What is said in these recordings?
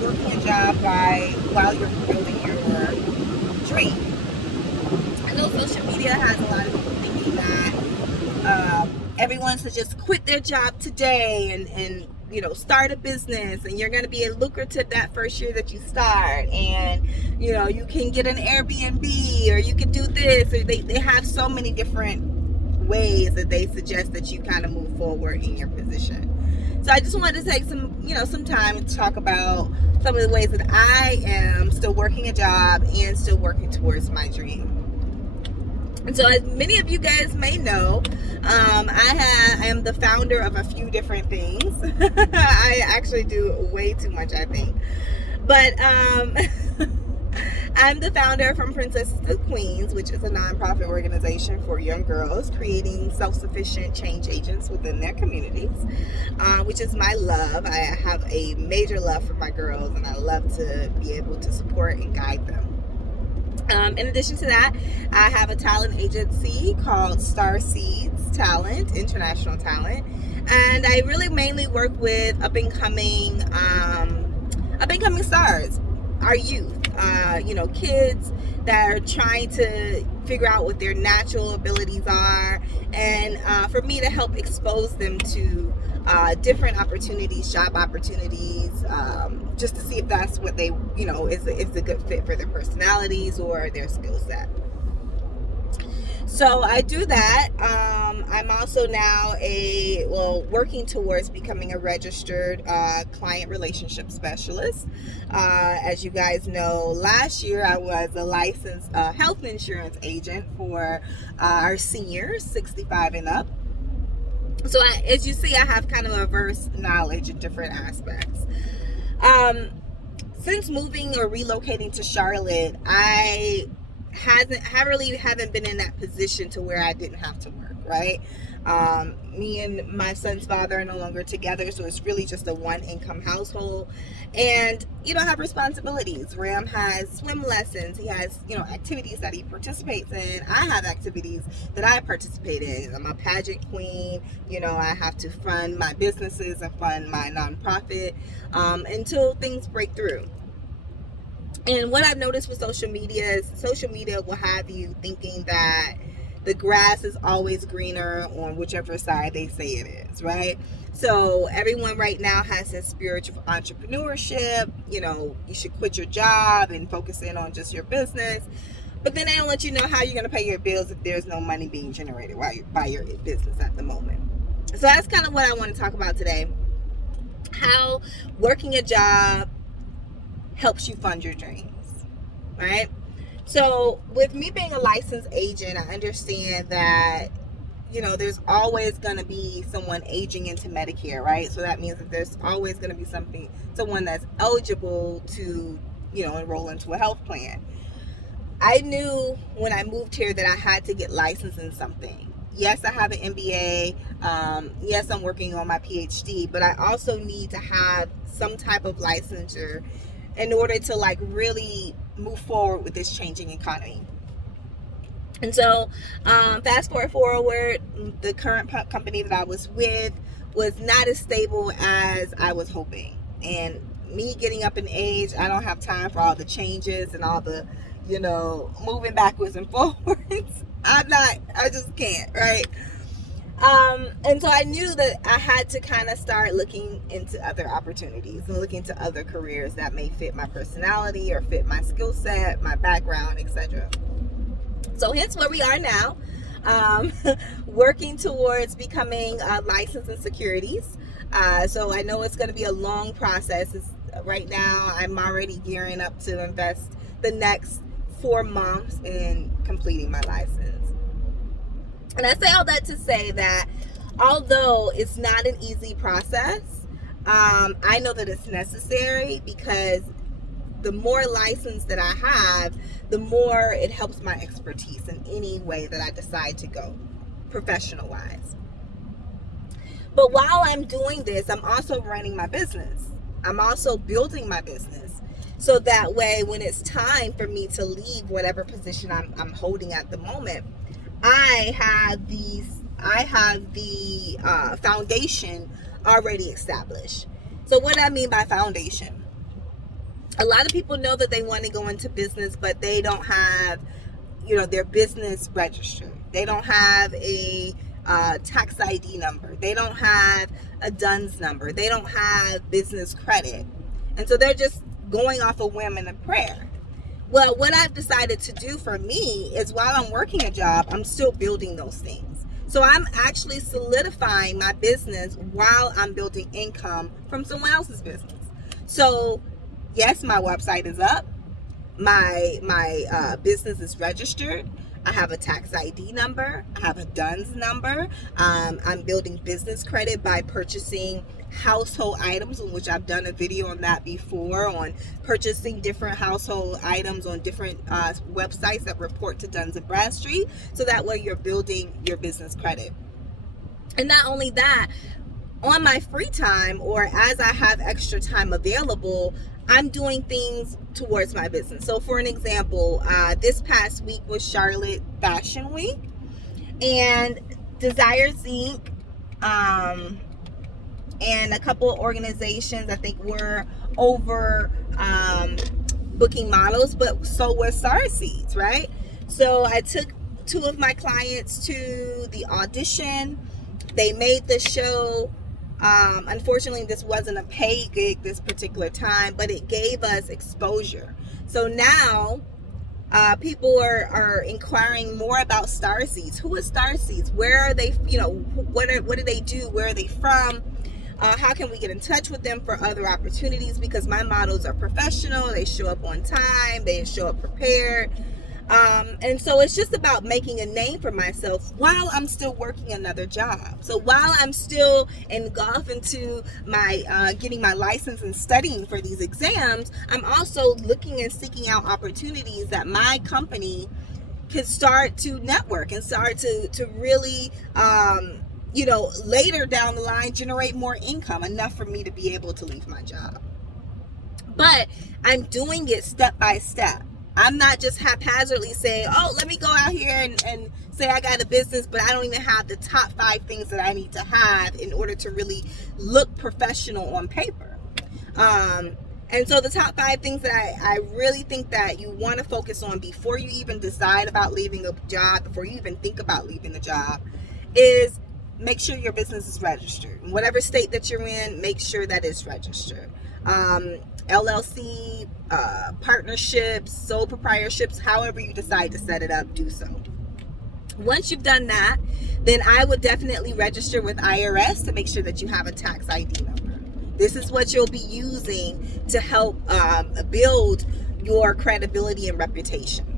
working a job while you're building your dream. I know social media has a lot of people thinking that everyone should just quit their job today and start a business, and you're going to be lucrative that first year that you start, and you can get an Airbnb, or you can do this, or they have so many different ways that they suggest that you kind of move forward in your position. So I just wanted to take some time to talk about some of the ways that I am still working a job and still working towards my dream. And so, as many of you guys may know, I am the founder of a few different things. I actually do way too much, I think. But I'm the founder from Princesses to Queens, which is a nonprofit organization for young girls creating self-sufficient change agents within their communities, which is my love. I have a major love for my girls, and I love to be able to support and guide them. In addition to that, I have a talent agency called Star Seeds Talent, International Talent, and I really mainly work with up and coming stars, our youth, kids that are trying to figure out what their natural abilities are, and for me to help expose them to different opportunities, job opportunities, just to see if that's what they, is a good fit for their personalities or their skill set. So I do that. I'm also now working towards becoming a registered client relationship specialist. As you guys know, last year I was a licensed health insurance agent for our seniors, 65 and up. So as you see, I have kind of a diverse knowledge in different aspects. Since moving or relocating to Charlotte, I haven't been in that position to where I didn't have to work, right? Me and my son's father are no longer together, so it's really just a one income household, and I have responsibilities. Ram has swim lessons, he has activities that he participates in. I have activities that I participate in. I'm a pageant queen. I have to fund my businesses and fund my nonprofit until things break through. And what I've noticed with social media is social media will have you thinking that the grass is always greener on whichever side they say it is, right? So everyone right now has this spirit of entrepreneurship. You should quit your job and focus in on just your business. But then they don't let you know how you're going to pay your bills if there's no money being generated by your business at the moment. So that's kind of what I want to talk about today. How working a job helps you fund your dreams, right? So with me being a licensed agent, I understand that there's always going to be someone aging into Medicare, right? So that means that there's always going to be someone that's eligible to enroll into a health plan. I knew when I moved here that I had to get licensed in something. Yes, I have an MBA. Yes, I'm working on my PhD, but I also need to have some type of licensure in order to really move forward with this changing economy. And so fast forward, the current company that I was with was not as stable as I was hoping. And me getting up in age, I don't have time for all the changes and all the moving backwards and forwards. I just can't, right? And so I knew that I had to kind of start looking into other opportunities and looking into other careers that may fit my personality or fit my skill set, my background, etc. So hence where we are now, working towards becoming licensed in securities. So I know it's going to be a long process. Right now, I'm already gearing up to invest the next 4 months in completing my license. And I say all that to say that although it's not an easy process, I know that it's necessary, because the more license that I have, the more it helps my expertise in any way that I decide to go, professional wise. But while I'm doing this, I'm also running my business. I'm also building my business. So that way, when it's time for me to leave whatever position I'm holding at the moment, I have the foundation already established. So what I mean by foundation, A lot of people know that they want to go into business, but they don't have, their business registered. They don't have a tax ID number. They don't have a DUNS number. They don't have business credit. And so they're just going off a whim and a prayer. Well, what I've decided to do for me is while I'm working a job, I'm still building those things. So I'm actually solidifying my business while I'm building income from someone else's business. So yes, my website is up. My business is registered. I have a tax ID number. I have a DUNS number. I'm building business credit by purchasing household items, which I've done a video on that before, on purchasing different household items on different websites that report to Dun & Bradstreet. So that way you're building your business credit. And not only that, on my free time or as I have extra time available, I'm doing things towards my business. So for an example, this past week was Charlotte Fashion Week, and Desires Inc. And a couple of organizations, I think, were over booking models, but so was Starseeds, right? So I took 2 of my clients to the audition. They made the show. Unfortunately, this wasn't a paid gig this particular time, but it gave us exposure. So now people are inquiring more about Starseeds. Who is Starseeds? Where are they? What do they do? Where are they from? How can we get in touch with them for other opportunities? Because my models are professional. They show up on time. They show up prepared. And so it's just about making a name for myself while I'm still working another job. So while I'm still engulfed into my getting my license and studying for these exams, I'm also looking and seeking out opportunities that my company could start to network and start to really later down the line generate more income, enough for me to be able to leave my job. But I'm doing it step by step. I'm not just haphazardly saying, let me go out here and say I got a business, but I don't even have the top 5 things that I need to have in order to really look professional on paper. And so the top 5 things that I really think that you want to focus on before you even decide about leaving a job, before you even think about leaving a job, is make sure your business is registered. In whatever state that you're in, make sure that it's registered. LLC, partnerships, sole proprietorships, however you decide to set it up, do so. Once you've done that, then I would definitely register with IRS to make sure that you have a tax ID number. This is what you'll be using to help build your credibility and reputation.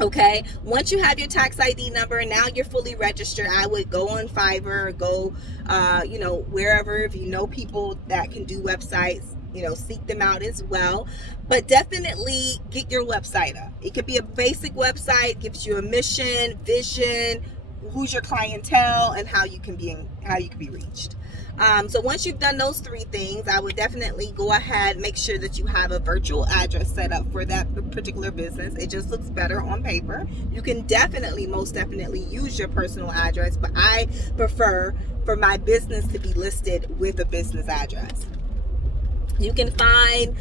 Okay, once you have your tax ID number and now you're fully registered, I would go on Fiverr, go, wherever, if you know people that can do websites, seek them out as well. But definitely get your website up. It could be a basic website, gives you a mission, vision, who's your clientele, and how you can be reached. So once you've done those 3 things, I would definitely go ahead, make sure that you have a virtual address set up for that particular business. It just looks better on paper. You can most definitely use your personal address, but I prefer for my business to be listed with a business address. You can find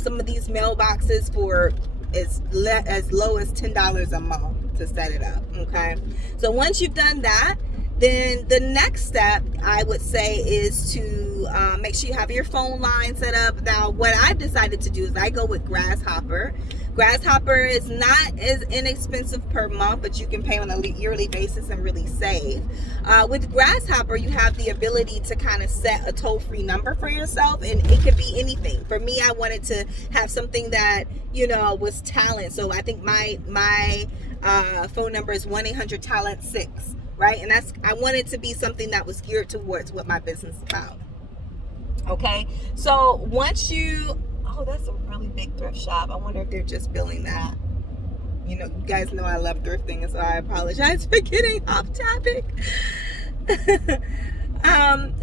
some of these mailboxes for as low as $10 a month to set it up. Okay, so once you've done that, then the next step I would say is to make sure you have your phone line set up. Now, what I've decided to do is I go with Grasshopper. Grasshopper is not as inexpensive per month, but you can pay on a yearly basis and really save. With Grasshopper, you have the ability to kind of set a toll-free number for yourself, and it could be anything. For me, I wanted to have something that was talent. So I think my phone number is 1-800-TALENT-6. Right? And I wanted to be something that was geared towards what my business is about. Okay. So once that's a really big thrift shop. I wonder if they're just billing that. You guys know I love thrifting, so I apologize for getting off topic.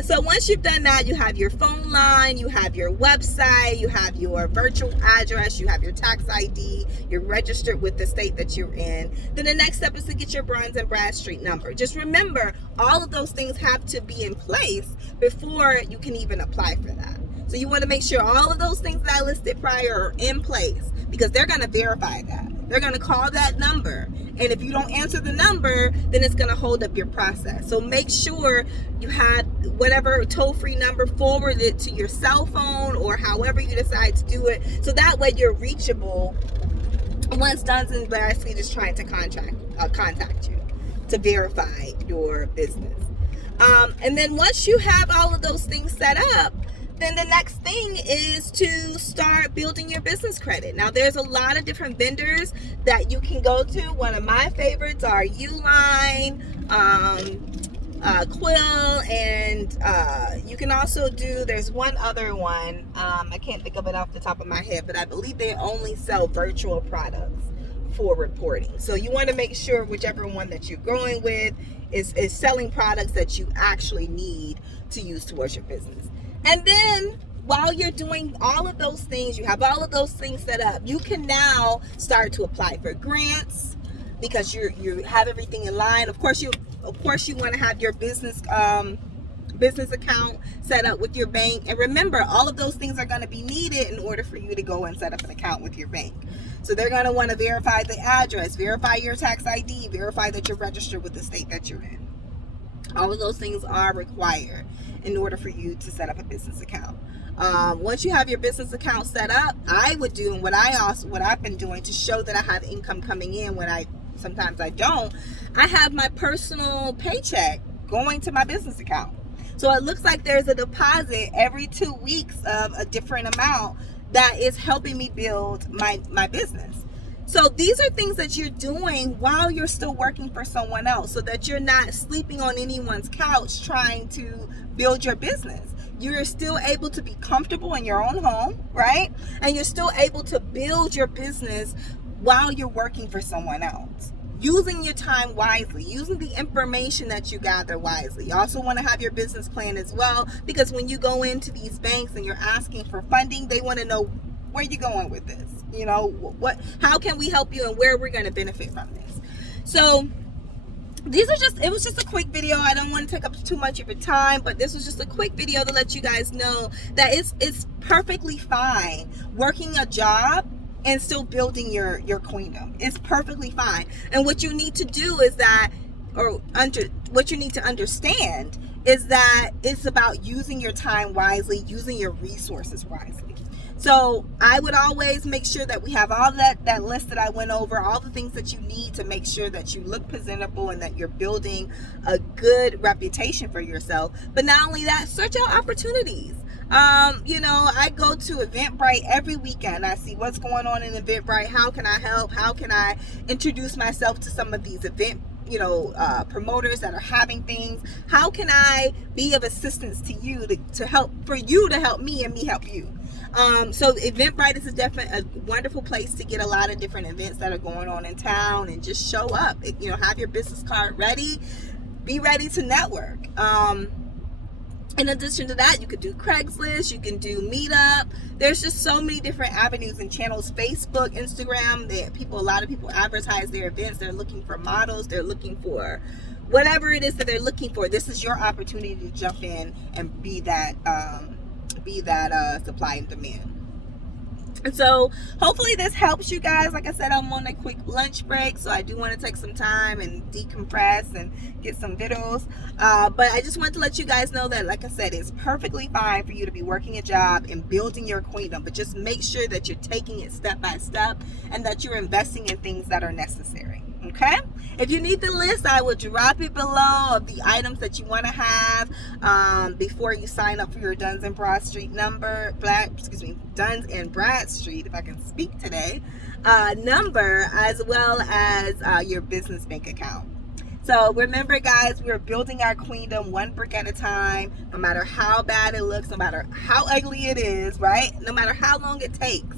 So once you've done that, you have your phone line, you have your website, you have your virtual address, you have your tax ID, you're registered with the state that you're in. Then the next step is to get your Dun & Bradstreet number. Just remember, all of those things have to be in place before you can even apply for that. So you want to make sure all of those things that I listed prior are in place, because they're going to verify that. They're going to call that number. And if you don't answer the number, then it's going to hold up your process. So make sure you have whatever toll-free number forwarded to your cell phone or however you decide to do it. So that way you're reachable once Duns & Bradstreet is trying to contact you to verify your business. And then once you have all of those things set up, then the next thing is to start building your business credit. Now, there's a lot of different vendors that you can go to. One of my favorites are Uline, Quill, and you can also do, there's one other one, I can't think of it off the top of my head, but I believe they only sell virtual products for reporting. So you want to make sure whichever one that you're going with is selling products that you actually need to use towards your business. And then while you're doing all of those things, you have all of those things set up, you can now start to apply for grants because you have everything in line. Of course you want to have your business account set up with your bank. And remember, all of those things are going to be needed in order for you to go and set up an account with your bank. So they're going to want to verify the address, verify your tax ID, verify that you're registered with the state that you're in. All of those things are required in order for you to set up a business account. Once you have your business account set up, I would do, and what I've been doing to show that I have income coming in when sometimes I don't, I have my personal paycheck going to my business account. So it looks like there's a deposit every 2 weeks of a different amount that is helping me build my business. So these are things that you're doing while you're still working for someone else, so that you're not sleeping on anyone's couch trying to build your business. You're still able to be comfortable in your own home, right? And you're still able to build your business while you're working for someone else. Using your time wisely, using the information that you gather wisely. You also want to have your business plan as well, because when you go into these banks and you're asking for funding, they want to know where you're going with this. You know, how can we help you and where we're going to benefit from this. So it was just a quick video. I don't want to take up too much of your time, but this was just a quick video to let you guys know that it's perfectly fine working a job and still building your queendom. It's perfectly fine. And what you need to do is what you need to understand is that it's about using your time wisely, using your resources wisely. So I would always make sure that we have all that list that I went over, all the things that you need to make sure that you look presentable and that you're building a good reputation for yourself. But not only that, search out opportunities. I go to Eventbrite every weekend. I see what's going on in Eventbrite. How can I help? How can I introduce myself to some of these promoters that are having things? How can I be of assistance to you to help me and me help you? So Eventbrite is a wonderful place to get a lot of different events that are going on in town, and just show up. Have your business card ready. Be ready to network. In addition to that, you could do Craigslist, you can do Meetup. There's just so many different avenues and channels. Facebook, Instagram, a lot of people advertise their events. They're looking for models. They're looking for whatever it is that they're looking for. This is your opportunity to jump in and be that supply and demand. And so hopefully this helps you guys. Like I said, I'm on a quick lunch break, so I do want to take some time and decompress and get some videos. But I just wanted to let you guys know that, like I said, it's perfectly fine for you to be working a job and building your queendom, but just make sure that you're taking it step by step and that you're investing in things that are necessary. Okay? If you need the list, I will drop it below of the items that you want to have before you sign up for your Duns & Bradstreet Duns & Bradstreet, if I can speak today, number, as well as your business bank account. So remember, guys, we're building our queendom one brick at a time. No matter how bad it looks, no matter how ugly it is, right? No matter how long it takes,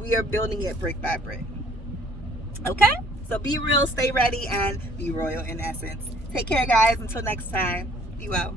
we are building it brick by brick. Okay? So be real, stay ready, and be royal in essence. Take care, guys. Until next time, be well.